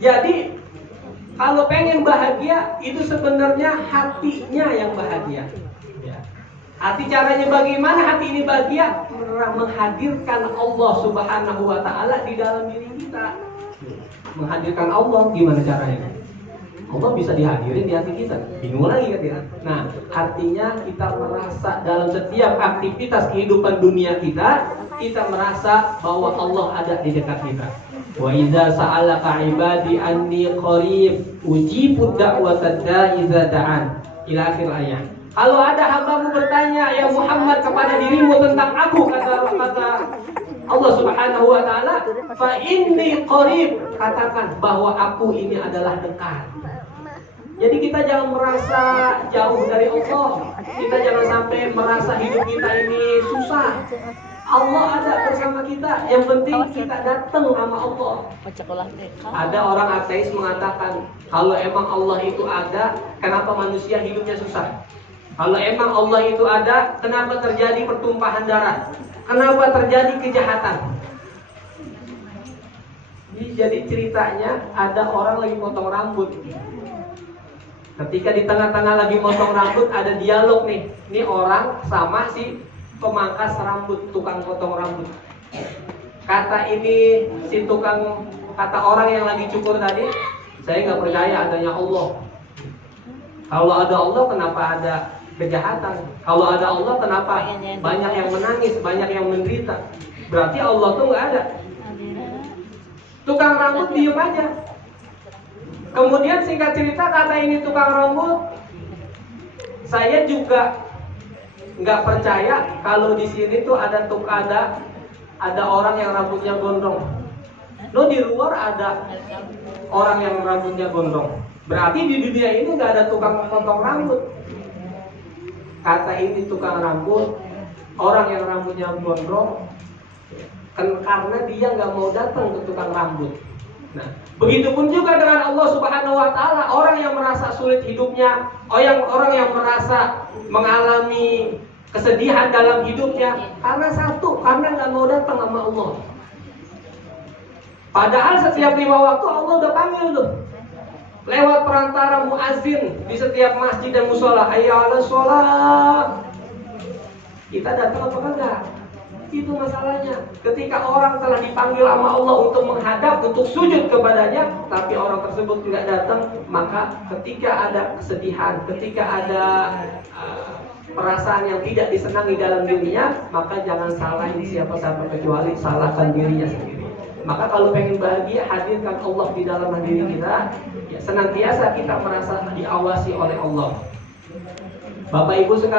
Jadi kalau pengen bahagia itu sebenarnya hatinya yang bahagia. Ya. Hati caranya bagaimana hati ini bahagia? Menghadirkan Allah Subhanahu wa Ta'ala di dalam diri kita. Menghadirkan Allah gimana caranya? Allah bisa dihadirin di hati kita. Bingung lagi kan ya? Nah, artinya kita merasa dalam setiap aktivitas kehidupan dunia kita merasa bahwa Allah ada di dekat kita. Wa idza sa'alaka ibadi anni qarib ujibu da'watad da'i idza da'an. Ila akhir ayat. Kalau ada hambamu bertanya ya Muhammad kepada dirimu tentang aku, kata Allah Subhanahu wa Ta'ala, fa inni qarib, katakan bahwa aku ini adalah dekat. Jadi kita jangan merasa jauh dari Allah. Kita jangan sampai merasa hidup kita ini susah. Allah ada bersama kita. Yang penting kita datang sama Allah. Ada orang ateis mengatakan, kalau emang Allah itu ada, kenapa manusia hidupnya susah? Kalau emang Allah itu ada, kenapa terjadi pertumpahan darah? Kenapa terjadi kejahatan? Jadi ceritanya ada orang lagi potong rambut. Ketika di tengah-tengah lagi potong rambut ada dialog nih. Ini orang sama si pemangkas rambut, tukang potong rambut. Kata ini si tukang, kata orang yang lagi cukur tadi, saya nggak percaya adanya Allah. Kalau ada Allah kenapa ada kejahatan? Kalau ada Allah kenapa banyak yang menangis, banyak yang menderita? Berarti Allah tuh nggak ada. Tukang rambut diem aja. Kemudian singkat cerita kata ini tukang rambut, saya juga nggak percaya kalau di sini tuh ada orang yang rambutnya gondrong. Lo di luar ada orang yang rambutnya gondrong. Berarti di dunia ini nggak ada tukang potong rambut. Kata ini tukang rambut, orang yang rambutnya gondrong, karena dia nggak mau datang ke tukang rambut. Nah, begitupun juga dengan Allah Subhanahu wa Ta'ala. Orang yang merasa sulit hidupnya, orang yang merasa mengalami kesedihan dalam hidupnya, karena nggak mau datang sama Allah. Padahal setiap 5 waktu Allah udah panggil tuh, lewat perantara muazin di setiap masjid dan musola. Hayya 'alas shalah. Kita datang apa enggak? Itu masalahnya. Ketika orang telah dipanggil sama Allah untuk menghadap, untuk sujud kepadanya, tapi orang tersebut tidak datang, maka ketika ada kesedihan, ketika ada perasaan yang tidak disenangi dalam dirinya, maka jangan salahin siapa-siapa kecuali salahkan dirinya sendiri. Maka kalau pengen bahagia, hadirkan Allah di dalam diri kita. Ya, senantiasa kita merasa diawasi oleh Allah. Bapak Ibu sekalian,